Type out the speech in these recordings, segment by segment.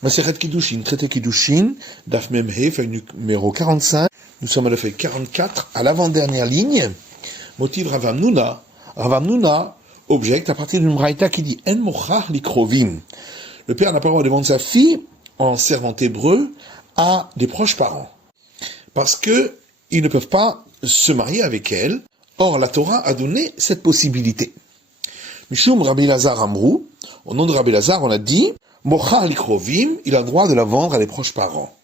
Masechet Kiddushin, traité Kiddushin, Daf Mem He, feuille numéro 45. Nous sommes à la feuille 44, à l'avant-dernière ligne. Motive Rav Hamnuna. Rav Hamnuna objecte à partir d'une braïta qui dit En mochach likrovim. Le père n'a pas le droit de vendre sa fille en servant hébreu à des proches parents. Parce que ils ne peuvent pas se marier avec elle. Or, la Torah a donné cette possibilité. Mishum Rabbi Lazar Amrou, au nom de Rabbi Lazar, on a dit Mochar likrovim, il a le droit de la vendre à des proches parents.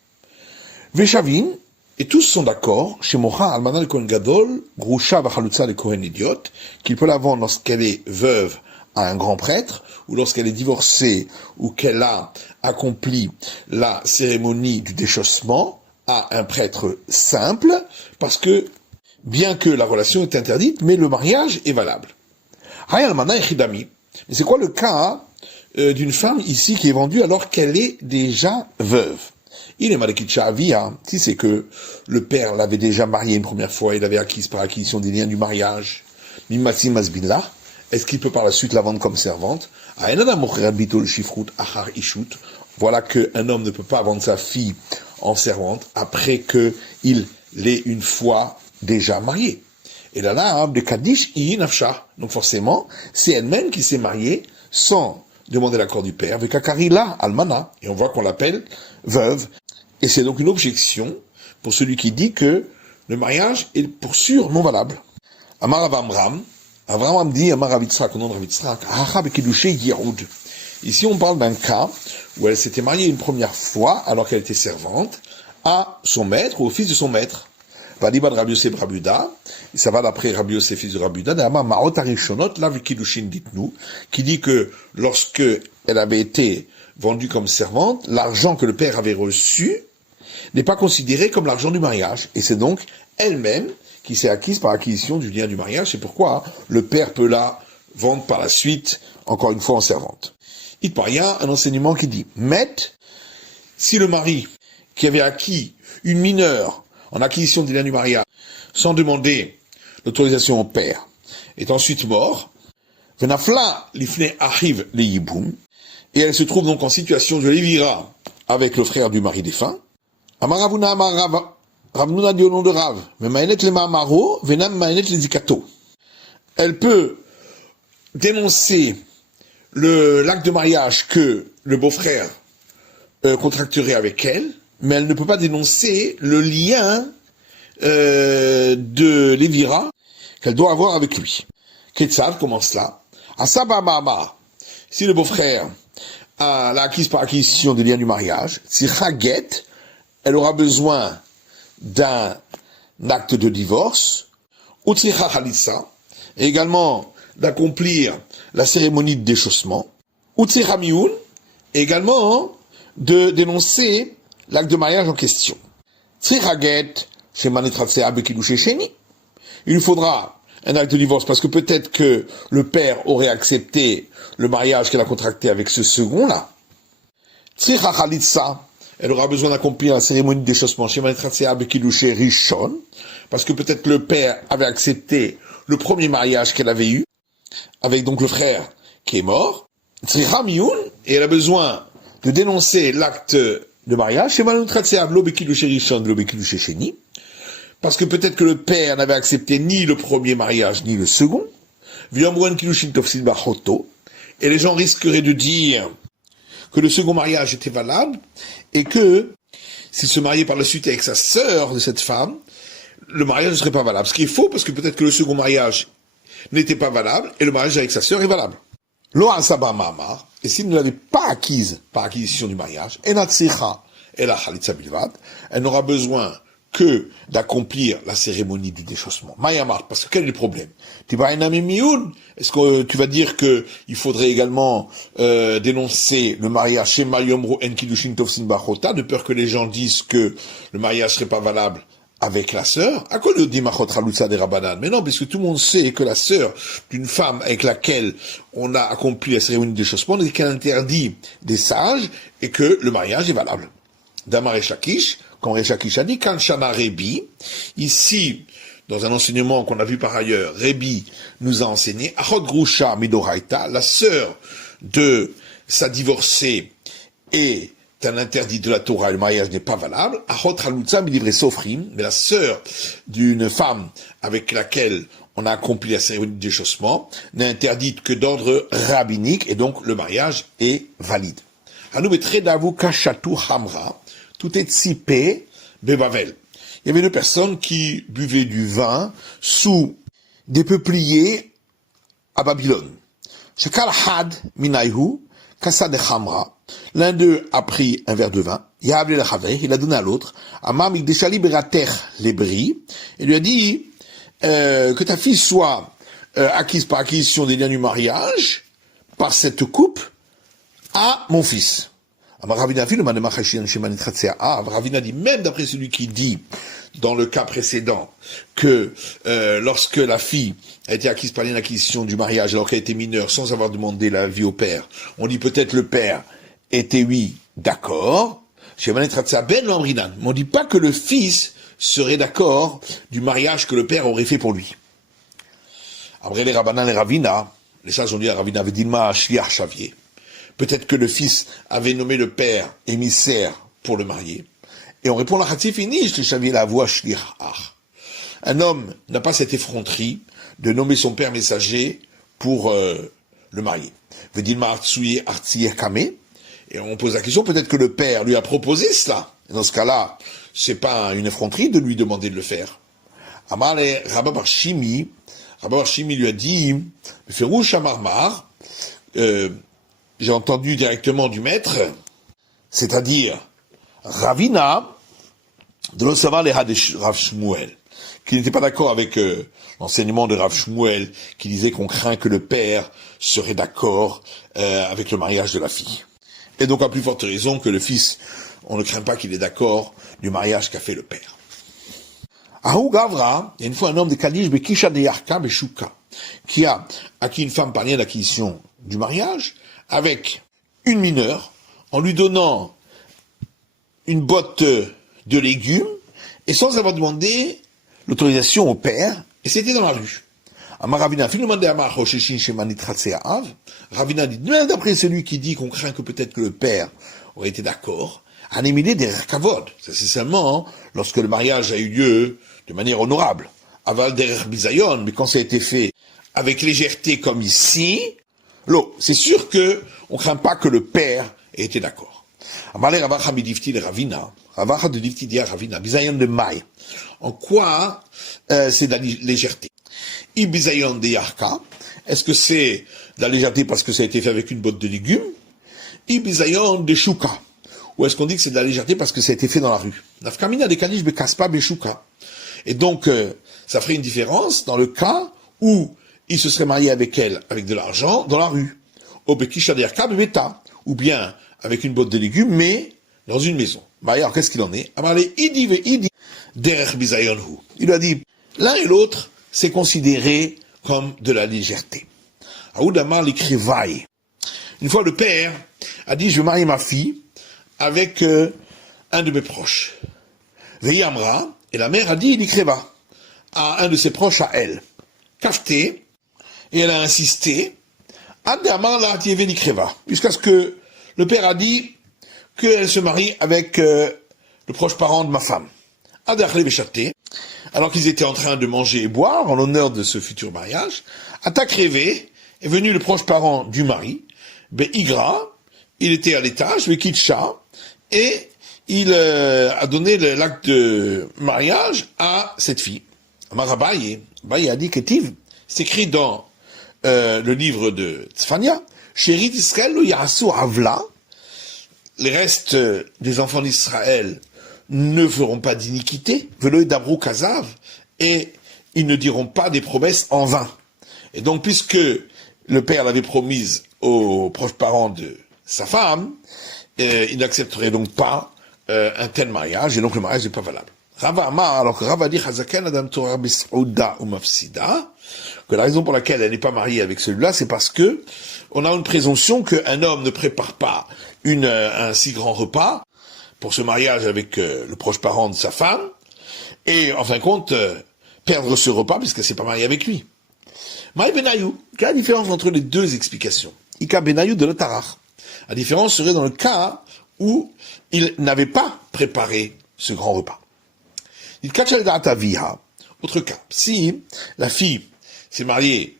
Veshavin, et tous sont d'accord, chez Mochar Almana le Kohen Gadol, Grusha Vachalutza le Kohen Idiot, qu'il peut la vendre lorsqu'elle est veuve à un grand prêtre, ou lorsqu'elle est divorcée, ou qu'elle a accompli la cérémonie du déchaussement à un prêtre simple, parce que, bien que la relation est interdite, mais le mariage est valable. Hay Almana Echidami. Mais c'est quoi le cas d'une femme ici qui est vendue alors qu'elle est déjà veuve? Il est Malekitcha Avia, si c'est que le père l'avait déjà mariée une première fois, il l'avait acquise par acquisition des liens du mariage. Mimatsim Masbinlah, est-ce qu'il peut par la suite la vendre comme servante? Voilà qu'un homme ne peut pas vendre sa fille en servante après qu'il l'ait une fois déjà mariée. Et là, de Kaddish Nafsha. Donc forcément, c'est elle-même qui s'est mariée sans demander l'accord du père, avec Akarila Almana, et on voit qu'on l'appelle veuve. Et c'est donc une objection pour celui qui dit que le mariage est pour sûr non valable. Amar Avram dit, Amar Ravitzrak, au nom de Ravitzrak, Ahab Kiddushé Yeroud. Ici, on parle d'un cas où elle s'était mariée une première fois, alors qu'elle était servante, à son maître ou au fils de son maître. Vadiba de Rabbi Yosef Rabuda, ça va d'après Rabbi Yosef fils de Rabuda, d'Amar Maot Arishonot, Lav Kiddushin Ditnu, qui dit que lorsque elle avait été vendue comme servante, l'argent que le père avait reçu n'est pas considéré comme l'argent du mariage. Et c'est donc elle-même qui s'est acquise par acquisition du lien du mariage. C'est pourquoi le père peut la vendre par la suite, encore une fois en servante. Il y a un enseignement qui dit, Met, si le mari qui avait acquis une mineure en acquisition des liens du mariage, sans demander l'autorisation au père, est ensuite mort, Venafla lifne achiv le yiboum, et elle se trouve donc en situation de lévira avec le frère du mari défunt. Amaravuna amarav, Ravnuna dit au nom de Rav, Vemaenet le ma'amaro, venam maenet le zikato. Elle peut dénoncer l'acte de mariage que le beau-frère contracterait avec elle, mais elle ne peut pas dénoncer le lien de Lévira qu'elle doit avoir avec lui. Ketzad, comment cela? Asaba Mama, si le beau-frère l'a acquise par acquisition des liens du mariage, si Chaget, elle aura besoin d'un acte de divorce, ou Tzricha Chalitza, et également d'accomplir la cérémonie de déchaussement, ou Tzricha Mioun, et également de dénoncer l'acte de mariage en question. Il faudra un acte de divorce parce que peut-être que le père aurait accepté le mariage qu'elle a contracté avec ce second-là. Elle aura besoin d'accomplir la cérémonie de déchaussement parce que peut-être que le père avait accepté le premier mariage qu'elle avait eu avec donc le frère qui est mort. Et elle a besoin de dénoncer l'acte de mariage, parce que peut-être que le père n'avait accepté ni le premier mariage ni le second, et les gens risqueraient de dire que le second mariage était valable, et que s'il se mariait par la suite avec sa sœur de cette femme, le mariage ne serait pas valable. Ce qui est faux, parce que peut-être que le second mariage n'était pas valable, et le mariage avec sa sœur est valable. Lo asaba ma'amar, et s'il ne l'avait pas acquise par acquisition du mariage, elle n'aura besoin que d'accomplir la cérémonie du déchaussement. Mayamar, parce que quel est le problème? Est-ce que tu vas dire que il faudrait également dénoncer le mariage chez Mayomro en Kiddushin Tovsin Bachota, de peur que les gens disent que le mariage serait pas valable avec la sœur? À quoi le dit Machot Chalutza des Rabbanan? Mais non, parce que tout le monde sait que la sœur d'une femme avec laquelle on a accompli la cérémonie de déchaussement n'est qu'un interdit des sages et que le mariage est valable. Damar Resh Lakish, comme Resh Lakish a dit, Kanshana Rebi, ici, dans un enseignement qu'on a vu par ailleurs, Rebi nous a enseigné, Achot Grusha Midoraita, la sœur de sa divorcée est un interdit de la Torah, le mariage n'est pas valable. Achot Halutza Milivre Sofrim, mais la sœur d'une femme avec laquelle on a accompli la cérémonie de déchaussement n'est interdite que d'ordre rabbinique, et donc le mariage est valide. Hanou betre davu kashatu hamra, tout est tsipé bebavel. Il y avait deux personnes qui buvaient du vin sous des peupliers à Babylone. Shekal had minayhu kasa de hamra. L'un d'eux a pris un verre de vin. Yahavle le chaver, il a donné à l'autre. Amam ikdeshali berater lebri. Il lui a dit que ta fille soit acquise par acquisition des liens du mariage par cette coupe à mon fils. Ravina dit, même d'après celui qui dit, dans le cas précédent, que lorsque la fille a été acquise par l'acquisition du mariage, alors qu'elle était mineure, sans avoir demandé l'avis au père, on dit peut-être le père était, oui, d'accord. Mais on dit pas que le fils serait d'accord du mariage que le père aurait fait pour lui. Après les Rabbanan et Ravina, les sages ont dit à Ravina, Vedilma Shliach Chavier. Peut-être que le fils avait nommé le père émissaire pour le marier. Et on répond, la Khatifini, je Chavier la voix Shliach. Un homme n'a pas cette effronterie de nommer son père messager pour le marier. Vedilma Artsouye Artsiye Kame. Et on pose la question, peut-être que le père lui a proposé cela. Et dans ce cas-là, c'est pas une effronterie de lui demander de le faire. Amar le Rabba Bar Shimi lui a dit, Ferouch Amarmar, j'ai entendu directement du maître, c'est-à-dire Ravina, de le savoir les Rav Shmuel, qui n'était pas d'accord avec l'enseignement de Rav Shmuel, qui disait qu'on craint que le père serait d'accord avec le mariage de la fille. Et donc à plus forte raison que le fils, on ne craint pas qu'il est d'accord du mariage qu'a fait le père. Ahou Gavra, il y a une fois un homme de Kadish, Bekisha de Yarka, Beshuka, qui a acquis une femme par lien d'acquisition du mariage, avec une mineure, en lui donnant une botte de légumes, et sans avoir demandé l'autorisation au père, et c'était dans la rue. Ravina dit, même d'après celui qui dit qu'on craint que peut-être que le père aurait été d'accord, anémilé des kavod. Ça c'est seulement lorsque le mariage a eu lieu de manière honorable. Aval der bizayon, mais quand ça a été fait avec légèreté comme ici, c'est sûr que on craint pas que le père ait été d'accord. Amalé Ravacha midifti de Ravina, Ravacha de difti dia Ravina, bizayon de maï. En quoi c'est de la légèreté? Ibizayon de Yarka, est-ce que c'est de la légèreté parce que ça a été fait avec une botte de légumes? Ibizayon de Shuka, ou est-ce qu'on dit que c'est de la légèreté parce que ça a été fait dans la rue? Nafkamina de Kadish bekaspa beshuka. Et donc, ça ferait une différence dans le cas où il se serait marié avec elle avec de l'argent dans la rue. Ou bien avec une botte de légumes, mais dans une maison. Alors, qu'est-ce qu'il en est? Il lui a dit, l'un et l'autre, c'est considéré comme de la légèreté. Une fois, le père a dit, je vais marier ma fille avec un de mes proches. Veyamra, et la mère a dit, Likreva, à un de ses proches, à elle. Kafté, et elle a insisté, jusqu'à ce que le père a dit qu'elle se marie avec le proche parent de ma femme. Alors qu'ils étaient en train de manger et boire en l'honneur de ce futur mariage, Atak Révé est venu le proche parent du mari, Igra, il était à l'étage, Kitcha, et il a donné l'acte de mariage à cette fille. Marabaye a dit Ketiv, c'est écrit dans le livre de Tzfania, Chérit Israël Yasu Avla, les restes des enfants d'Israël ne feront pas d'iniquité, Veloï Dabrou Kazav, et ils ne diront pas des promesses en vain. Et donc, puisque le père l'avait promise aux proches parents de sa femme, il n'accepterait donc pas un tel mariage, et donc le mariage n'est pas valable. Rava Amar, alors que Rava dit Chazaken Adam Torah Bis'ouda ou Mafsida, que la raison pour laquelle elle n'est pas mariée avec celui-là, c'est parce que on a une présomption qu'un homme ne prépare pas un si grand repas pour ce mariage avec le proche parent de sa femme, et en fin de compte, perdre ce repas puisqu'elle s'est pas mariée avec lui. Maï Benayou, quelle est la différence entre les deux explications? Ika Benayou de l'Otarach. La différence serait dans le cas où il n'avait pas préparé ce grand repas. Autre cas, si la fille s'est mariée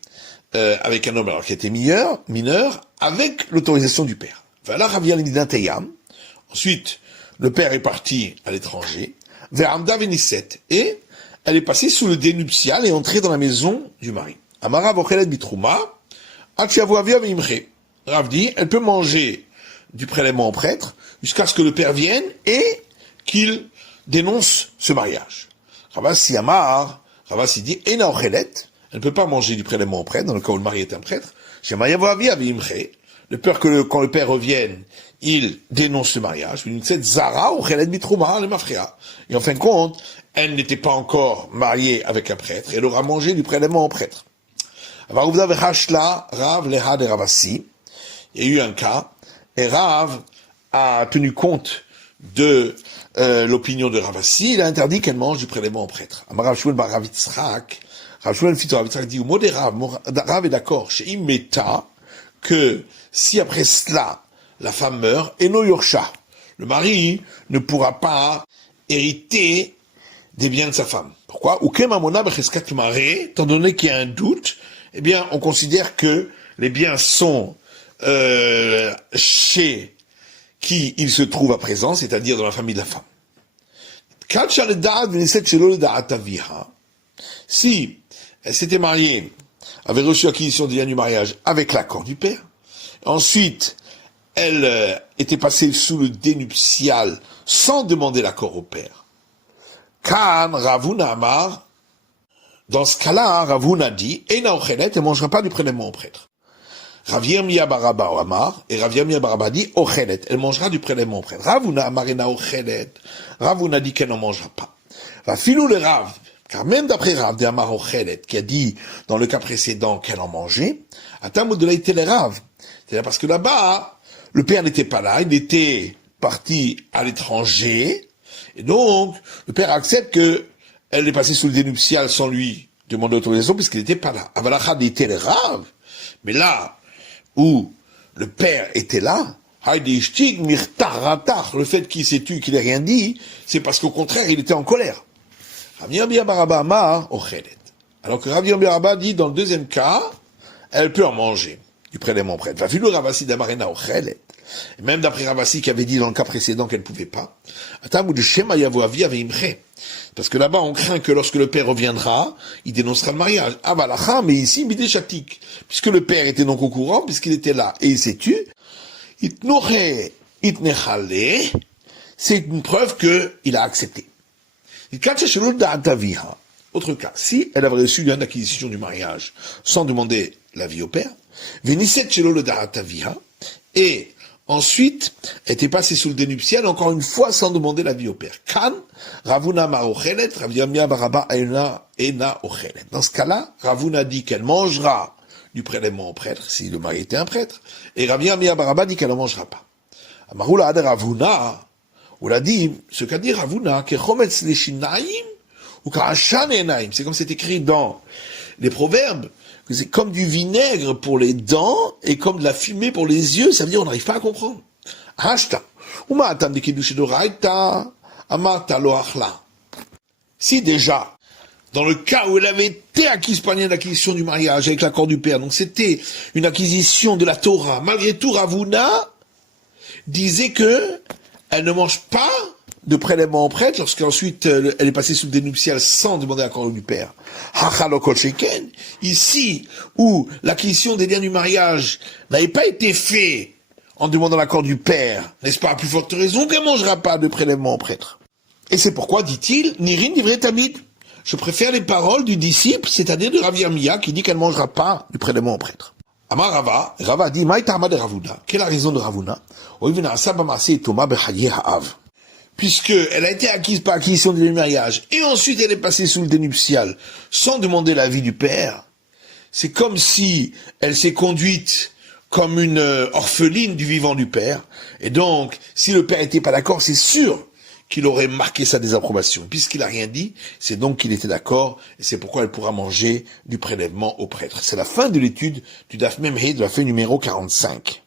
avec un homme alors qui était mineur, avec l'autorisation du père. Ensuite, le père est parti à l'étranger, et elle est passée sous le dénuptial et entrée dans la maison du mari. Rav dit, elle peut manger du prélèvement au prêtre jusqu'à ce que le père vienne et qu'il dénonce ce mariage. Ravasi Amar, Ravasi dit, Ena ochelet, elle ne peut pas manger du prélèvement au prêtre, dans le cas où le mari est un prêtre. De peur que quand le père revienne, il dénonce ce mariage. Et en fin de compte, elle n'était pas encore mariée avec un prêtre, elle aura mangé du prélèvement au prêtre. Il y a eu un cas, et Rav a tenu compte de l'opinion de Ravasi, il a interdit qu'elle mange du prélèvement au prêtre. Rav Shmuel bar Rav Yitzhak dit, au mot des Rav est d'accord, chez Imeta, que si après cela, la femme meurt, Eno Yorsha, le mari ne pourra pas hériter des biens de sa femme. Pourquoi? Étant donné qu'il y a un doute, eh bien, on considère que les biens sont chez qui ils se trouvent à présent, c'est-à-dire dans la famille de la femme. Si elle s'était mariée, avait reçu l'acquisition des biens du mariage avec l'accord du père, ensuite elle était passée sous le dénuptial sans demander l'accord au père. Kan Ravuna Amar, dans ce cas-là, Ravuna dit, Eina ochelet, elle ne mangera pas du prélèvement au prêtre. Rav Yirmiyah bar Abba Amar, et Rav Yirmiyah bar Abba dit, ochelet, elle mangera du prélèvement au prêtre. Ravuna Amar Eina ochelet, Ravuna dit qu'elle n'en mangera pas. Va filou le Rav, car même d'après Rav de Amar ochelet, qui a dit dans le cas précédent qu'elle en mangeait, Atamou de l'aïté les Rav. C'est-à-dire parce que là-bas, le père n'était pas là, il était parti à l'étranger, et donc, le père accepte que elle est passée sous le dénuptial sans lui demander l'autorisation, puisqu'il n'était pas là. Avalachad était le Rav. Mais là, où le père était là, le fait qu'il s'est tu, qu'il n'ait rien dit, c'est parce qu'au contraire, il était en colère. Alors que Rav Yirmiyah bar Abba dit, dans le deuxième cas, elle peut en manger du prélèvement prêtre. Et même d'après Ravasi qui avait dit dans le cas précédent qu'elle ne pouvait pas, parce que là-bas on craint que lorsque le père reviendra, il dénoncera le mariage. Mais ici, puisque le père était donc au courant, puisqu'il était là et il s'est tu, c'est une preuve qu'il a accepté. Autre cas, si elle avait reçu une acquisition du mariage sans demander l'avis au père, et ensuite, elle était passée sous le dénuptial, encore une fois, sans demander l'avis au père. Kan, Ravuna ma ochelet, Rav Yirmiyah bar Abba ena ochelet. Dans ce cas-là, Ravuna dit qu'elle mangera du prélèvement au prêtre, si le mari était un prêtre, et Rav Yirmiyah bar Abba dit qu'elle ne mangera pas. Amarula ad Ravuna, on l'a dit, ce qu'a dit Ravuna, que chometz leshinaim, ou ka'ashan enaim, c'est comme c'est écrit dans les proverbes, que c'est comme du vinaigre pour les dents et comme de la fumée pour les yeux, ça veut dire on n'arrive pas à comprendre. Hashta. Si déjà, dans le cas où elle avait été acquise par l'acquisition du mariage avec l'accord du père, donc c'était une acquisition de la Torah, malgré tout Ravuna disait que elle ne mange pas de prélèvement au prêtre, lorsqu'ensuite elle est passée sous le dénuptial sans demander l'accord du père. Ici, où l'acquisition des biens du mariage n'avait pas été faite en demandant l'accord du père, n'est-ce pas, à plus forte raison qu'elle ne mangera pas de prélèvement au prêtre. Et c'est pourquoi, dit-il, Nirin divrei tamid. Je préfère les paroles du disciple, c'est-à-dire de Rav Yirmiyah, qui dit qu'elle ne mangera pas du prélèvement au prêtre. Amar Rava, Rava dit, Maïtama de Ravuna. Quelle est la raison de Ravuna? Puisqu'elle a été acquise par acquisition du mariage, et ensuite elle est passée sous le dénuptial, sans demander l'avis du père, c'est comme si elle s'est conduite comme une orpheline du vivant du père, et donc, si le père n'était pas d'accord, c'est sûr qu'il aurait marqué sa désapprobation. Puisqu'il n'a rien dit, c'est donc qu'il était d'accord, et c'est pourquoi elle pourra manger du prélèvement au prêtre. C'est la fin de l'étude du Daf Memhe de la feuille numéro 45.